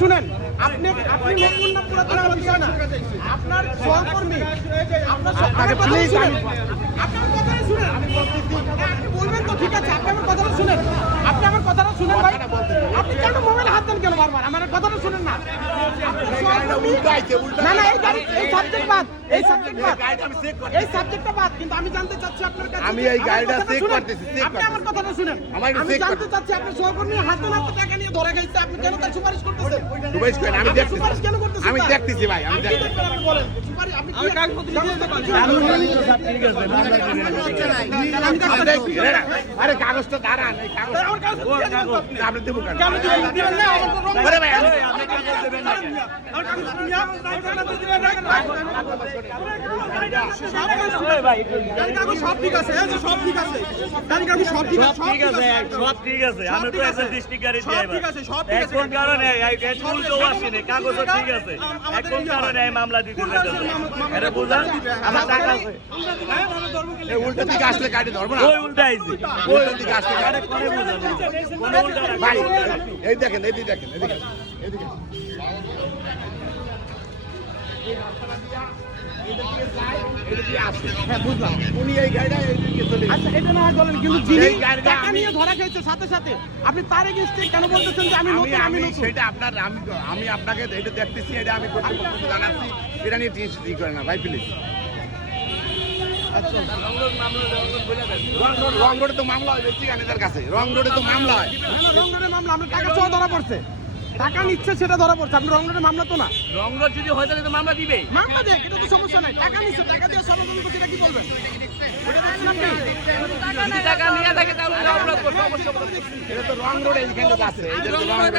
শুনেন, আপনি নতুন না পুরাতন আমার বিষয় না, আপনার সহকর্মী, আপনার আমার কথা শুনেন, আপনার কথাটা শুনেন, আপনি বলবেন তো ঠিক আছে, আপনি আমার কথাটা শুনেন, আপনি আমার কথাটা শুনেন ভাই, আপনি কেন মোবাইল হাত দেন কেন বারবার, আমার কথাটা শুনেন না, না না এই সাবজেক্ট বাদ, এই সাবজেক্ট বাদ, এই সাবজেক্টটা বাদ, কিন্তু আমি জানতে চাচ্ছি আপনার কাছে, আমি এই গাড়িটা চেক করতেছি, আপনি আমার কথাটা শুনেন, আমি জানতে চাচ্ছি আপনার সহকর্মী হাতে নাতে টাকা নিয়ে ধরে গেছে, আপনি কেন তার সুপারিশ করতেছেন? সুপারিশ করেন, আমি দেখতেছি, সুপারিশ কেন করতেছেন? আমি দেখতেছি ভাই, আমি দেখতেছি। বলেন সুপারিশ আপনি কি কাগজপত্র দিয়ে দেবেন? আরে কাগজটা দাঁড়ান, এই কাগজ আমার কাছে আপনি দেবো কেন? কেন দিবেন না? আমার তো আরে ভাই, আমার কাগজ দিবেন না। সব ঠিক আছে, সব ঠিক আছে, সব ঠিক আছে, সব ঠিক আছে। আমি তো একটা ডিস্ট্রিক্ট গাড়ি দিয়ে ঠিক আছে, সব ঠিক আছে। কোন কারণে উল্টো আসেনি, কাগজও ঠিক আছে, কোন কারণে এই মামলা দিতে চাইতেছে এটা বুঝান। আমার টাকা আছে, এই উল্টো দিকে আসলে গাড়ি ধরবো না, ওই উল্টা আইছি, উল্টো দিকে আসলে গাড়ি পরে বুঝান কোন উল্টা ভাই, এই দেখেন, এইদিকে দেখেন, এদিকে এদিকে হ্যাঁ বুঝলাম। উনি এই গাড়িটা এইদিকে চলে আচ্ছা এটা না হয় বলেন, কিন্তু যিনি এই গাড়িটা টাকা আমি- নিয়ে ধরা খেয়েছে সাথে সাথে আপনি তার এগেইনস্টে কেন বলতেছেন যে আমি নতুন, আমি আমি নতুন? সেটা আপনার আমি আপনাকে এটা দেখতেছি, এটা আমি কর্তৃপক্ষকে জানাচ্ছি, এটা নিয়ে ই করে না ভাই প্লিজ। রং রোডে তো মামলা হয় চিকানিদের কাছে, রং রোডে তো মামলা হয়। না, না, রং রোডের মামলা, আমরা টাকা সহ ধরা পড়ছে, টাকা নিচ্ছে সেটা ধরা পড়ছে, আপনি রং রোডের মামলা তো না, রংর যদি হয় তাহলে তো মামলা দিবে। মামলা দেখ, এটা তো সমস্যা নাই, টাকা নিচ্ছে, টাকা দিয়ে সমাধান করছে, এটা কি বলবেন? এটা দেখছেন আপনি? যদি টাকা নিয়ে থাকে তাহলে অপরাধ করছে, অবশ্যই অপরাধ করছে। এটা তো রং রোডে এইখানে আছে, এই যে রং রোডে